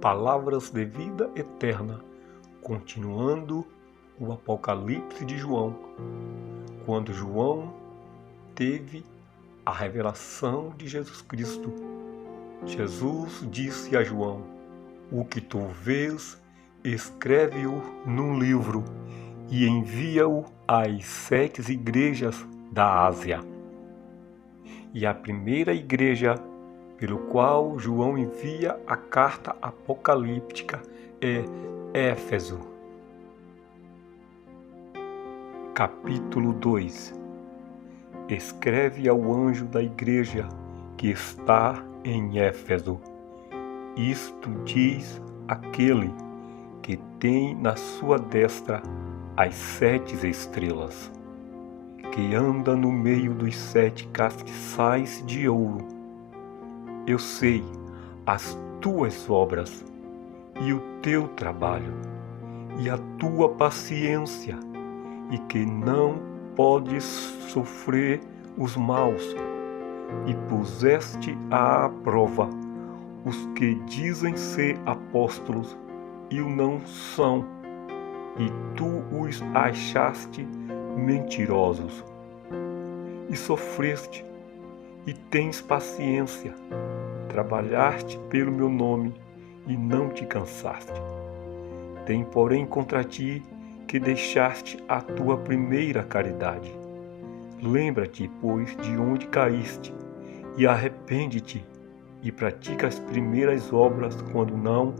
Palavras de vida eterna, continuando o Apocalipse de João, quando João teve a revelação de Jesus Cristo. Jesus disse a João: "O que tu vês, escreve-o num livro e envia-o às 7 igrejas da Ásia." E a primeira igreja pelo qual João envia a carta apocalíptica é Éfeso. Capítulo 2. Escreve ao anjo da igreja que está em Éfeso: isto diz aquele que tem na sua destra as 7 estrelas, que anda no meio dos 7 castiçais de ouro. Eu sei as tuas obras e o teu trabalho e a tua paciência, e que não podes sofrer os maus, e puseste à prova os que dizem ser apóstolos e o não são, e tu os achaste mentirosos. E sofreste e tens paciência, trabalhaste pelo meu nome e não te cansaste. Tem, porém, contra ti que deixaste a tua primeira caridade. Lembra-te, pois, de onde caíste, e arrepende-te, e pratica as primeiras obras. Quando não,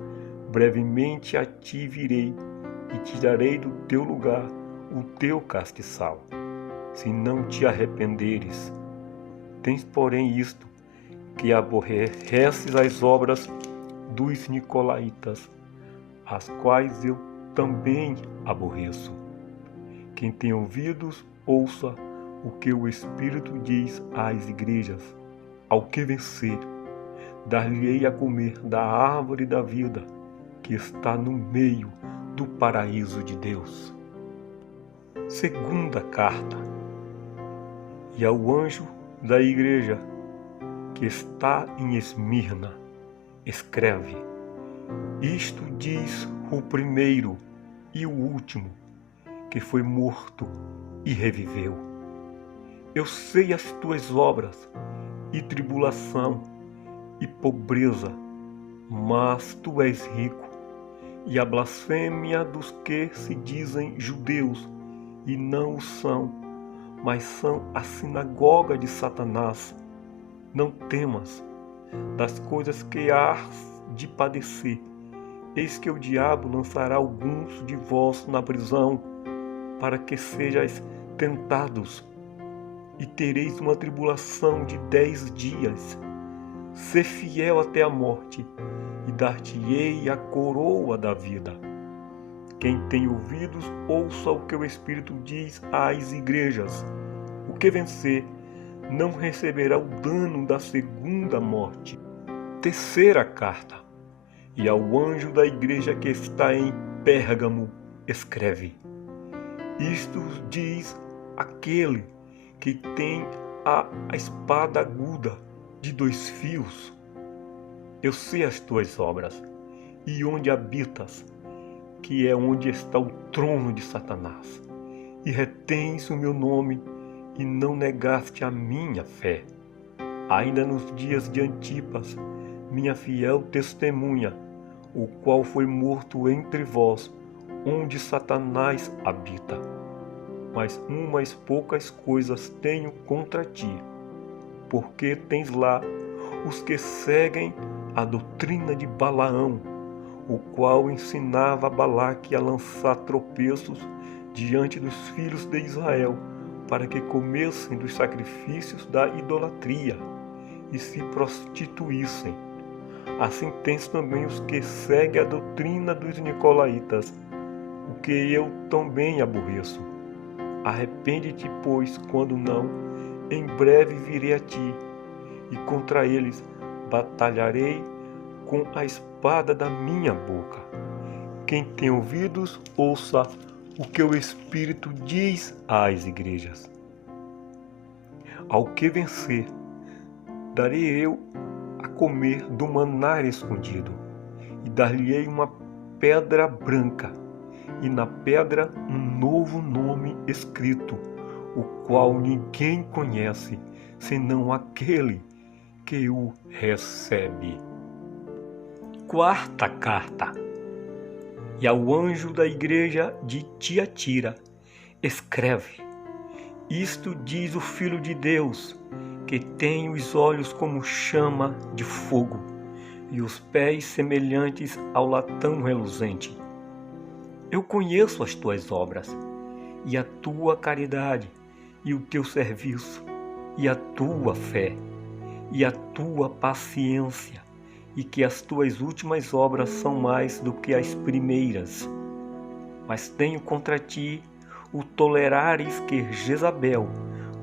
brevemente a ti virei, e tirarei do teu lugar o teu castiçal, se não te arrependeres. Tens, porém, isto, que aborreces as obras dos nicolaítas, as quais eu também aborreço. Quem tem ouvidos, ouça o que o Espírito diz às igrejas. Ao que vencer, dar-lhe-ei a comer da árvore da vida, que está no meio do paraíso de Deus. Segunda carta. E ao anjo da igreja que está em Esmirna, escreve: isto diz o primeiro e o último, que foi morto e reviveu. Eu sei as tuas obras, e tribulação, e pobreza, mas tu és rico, e a blasfêmia dos que se dizem judeus e não o são, mas são a sinagoga de Satanás. Não temas das coisas que hás de padecer. Eis que o diabo lançará alguns de vós na prisão, para que sejais tentados, e tereis uma tribulação de 10 dias. Sê fiel até a morte, e dar-te-ei a coroa da vida. Quem tem ouvidos, ouça o que o Espírito diz às igrejas. O que vencer não receberá o dano da segunda morte. Terceira carta. E ao anjo da igreja que está em Pérgamo, escreve: isto diz aquele que tem a espada aguda de 2 fios. Eu sei as tuas obras, e onde habitas, que é onde está o trono de Satanás, e retens o meu nome, e não negaste a minha fé, ainda nos dias de Antipas, minha fiel testemunha, o qual foi morto entre vós, onde Satanás habita. Mas umas poucas coisas tenho contra ti, porque tens lá os que seguem a doutrina de Balaão, o qual ensinava a Balaque a lançar tropeços diante dos filhos de Israel, para que comessem dos sacrifícios da idolatria e se prostituíssem. Assim tens também os que seguem a doutrina dos nicolaítas, o que eu também aborreço. Arrepende-te, pois, quando não, em breve virei a ti, e contra eles batalharei com a espada da minha boca. Quem tem ouvidos, ouça o que o Espírito diz às igrejas. Ao que vencer, darei eu a comer do maná escondido, e dar-lhe-ei uma pedra branca, e na pedra um novo nome escrito, o qual ninguém conhece, senão aquele que o recebe. Quarta carta. E ao anjo da igreja de Tiatira, escreve: Isto diz o Filho de Deus, que tem os olhos como chama de fogo, e os pés semelhantes ao latão reluzente. Eu conheço as tuas obras, e a tua caridade, e o teu serviço, e a tua fé, e a tua paciência, e que as tuas últimas obras são mais do que as primeiras. Mas tenho contra ti o tolerares que Jezabel,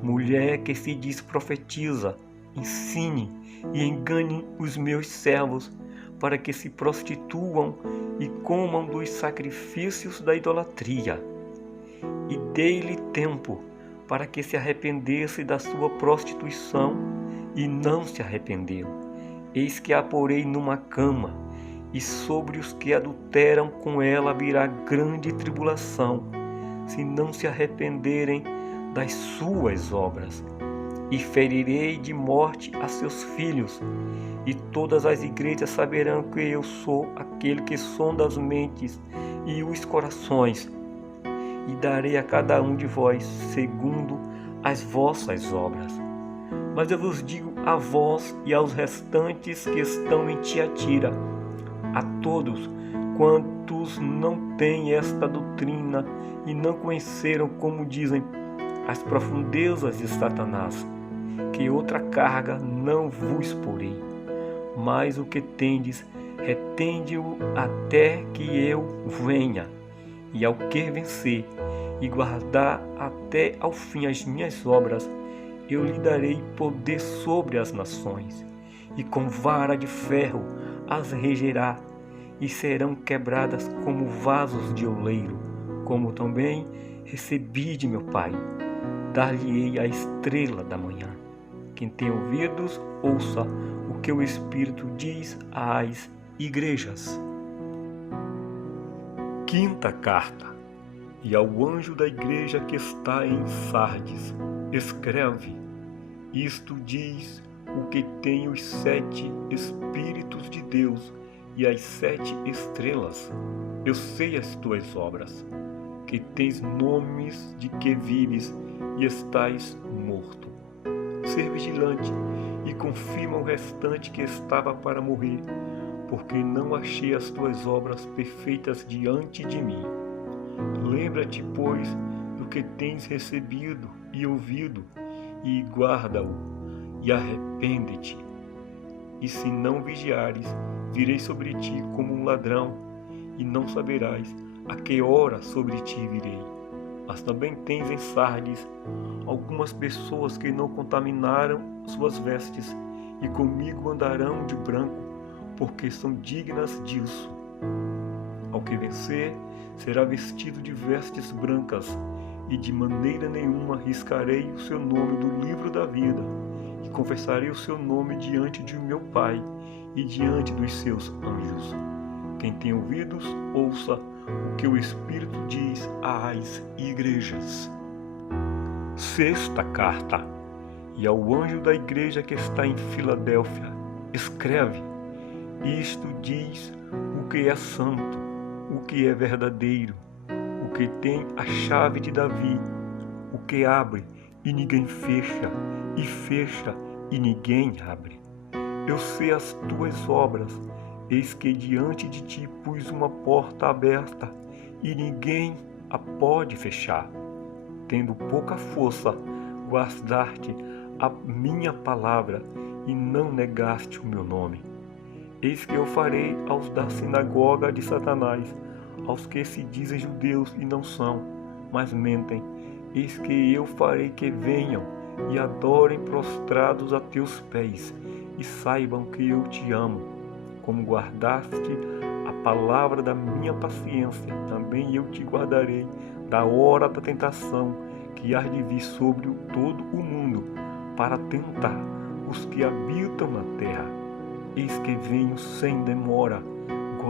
mulher que se diz profetiza, ensine e engane os meus servos, para que se prostituam e comam dos sacrifícios da idolatria. E dei-lhe tempo para que se arrependesse da sua prostituição, e não se arrependeu. Eis que a porei numa cama, e sobre os que adulteram com ela virá grande tribulação, se não se arrependerem das suas obras. E ferirei de morte a seus filhos, e todas as igrejas saberão que eu sou aquele que sonda as mentes e os corações, e darei a cada um de vós segundo as vossas obras. Mas eu vos digo a vós e aos restantes que estão em Tiatira, a todos quantos não têm esta doutrina e não conheceram, como dizem, as profundezas de Satanás, que outra carga não vos porei, mas o que tendes, retende-o até que eu venha. E ao que vencer e guardar até ao fim as minhas obras, eu lhe darei poder sobre as nações, e com vara de ferro as regerá, e serão quebradas como vasos de oleiro, como também recebi de meu Pai. Dar-lhe-ei a estrela da manhã. Quem tem ouvidos, ouça o que o Espírito diz às igrejas. Quinta carta. E ao anjo da igreja que está em Sardes, escreve: Isto diz o que tem os 7 Espíritos de Deus e as 7 estrelas. Eu sei as tuas obras, que tens nomes de que vives e estás morto. Ser vigilante e confirma o restante que estava para morrer, porque não achei as tuas obras perfeitas diante de mim. Lembra-te, pois, do que tens recebido e ouvido, e guarda-o, e arrepende-te. E se não vigiares, virei sobre ti como um ladrão, e não saberás a que hora sobre ti virei. Mas também tens em Sardes algumas pessoas que não contaminaram suas vestes, e comigo andarão de branco, porque são dignas disso. Ao que vencer, será vestido de vestes brancas, e de maneira nenhuma riscarei o seu nome do livro da vida, e confessarei o seu nome diante de meu Pai e diante dos seus anjos. Quem tem ouvidos, ouça o que o Espírito diz às igrejas. Sexta carta. E ao anjo da igreja que está em Filadélfia, escreve: Isto diz o que é santo, o que é verdadeiro, o que tem a chave de Davi, o que abre e ninguém fecha, e fecha e ninguém abre. Eu sei as tuas obras, eis que diante de ti pus uma porta aberta, e ninguém a pode fechar. Tendo pouca força, guardaste a minha palavra, e não negaste o meu nome. Eis que eu farei aos da sinagoga de Satanás, aos que se dizem judeus e não são, mas mentem. Eis que eu farei que venham e adorem prostrados a teus pés, e saibam que eu te amo. Como guardaste a palavra da minha paciência, também eu te guardarei da hora da tentação que há de vir sobre todo o mundo, para tentar os que habitam na terra. Eis que venho sem demora.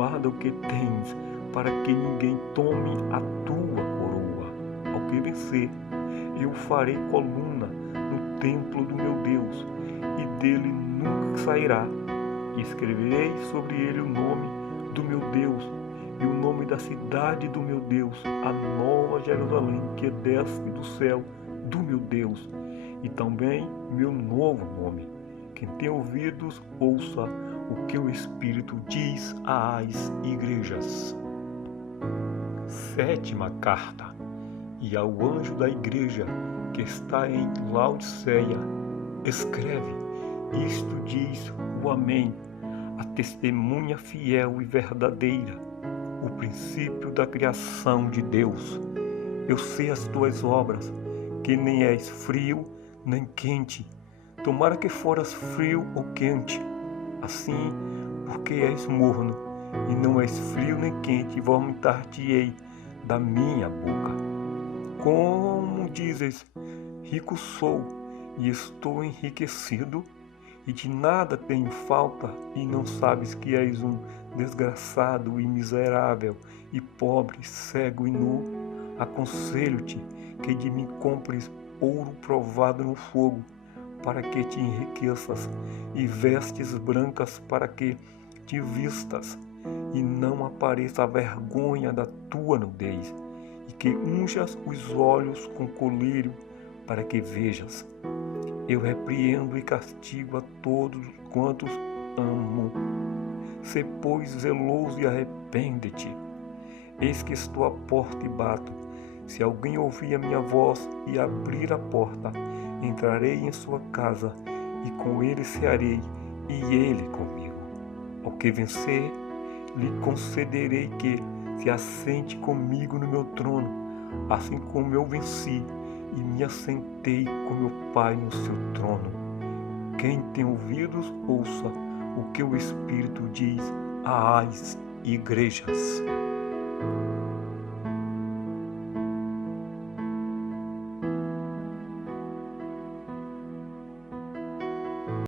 guarda o que tens, para que ninguém tome a tua coroa. Ao que vencer, eu farei coluna no templo do meu Deus, e dele nunca sairá. E escreverei sobre ele o nome do meu Deus e o nome da cidade do meu Deus, a nova Jerusalém que desce do céu do meu Deus, e também meu novo nome. Quem tem ouvidos, ouça o que o Espírito diz às igrejas. Sétima carta. E ao anjo da igreja que está em Laodiceia, escreve: isto diz o Amém, a testemunha fiel e verdadeira, o princípio da criação de Deus. Eu sei as tuas obras, que nem és frio nem quente. Tomara que foras frio ou quente. Assim, porque és morno, e não és frio nem quente, vomitar-te-ei da minha boca. Como dizes, rico sou, e estou enriquecido, e de nada tenho falta, e não sabes que és um desgraçado e miserável, e pobre, cego e nu? Aconselho-te que de mim compres ouro provado no fogo, para que te enriqueças, e vestes brancas para que te vistas, e não apareça a vergonha da tua nudez, e que unjas os olhos com colírio, para que vejas. Eu repreendo e castigo a todos quantos amo. Sê, pois, zeloso e arrepende-te. Eis que estou à porta e bato. Se alguém ouvir a minha voz e abrir a porta, entrarei em sua casa, e com ele cearei, e ele comigo. Ao que vencer, lhe concederei que se assente comigo no meu trono, assim como eu venci e me assentei com meu Pai no seu trono. Quem tem ouvidos, ouça o que o Espírito diz às igrejas.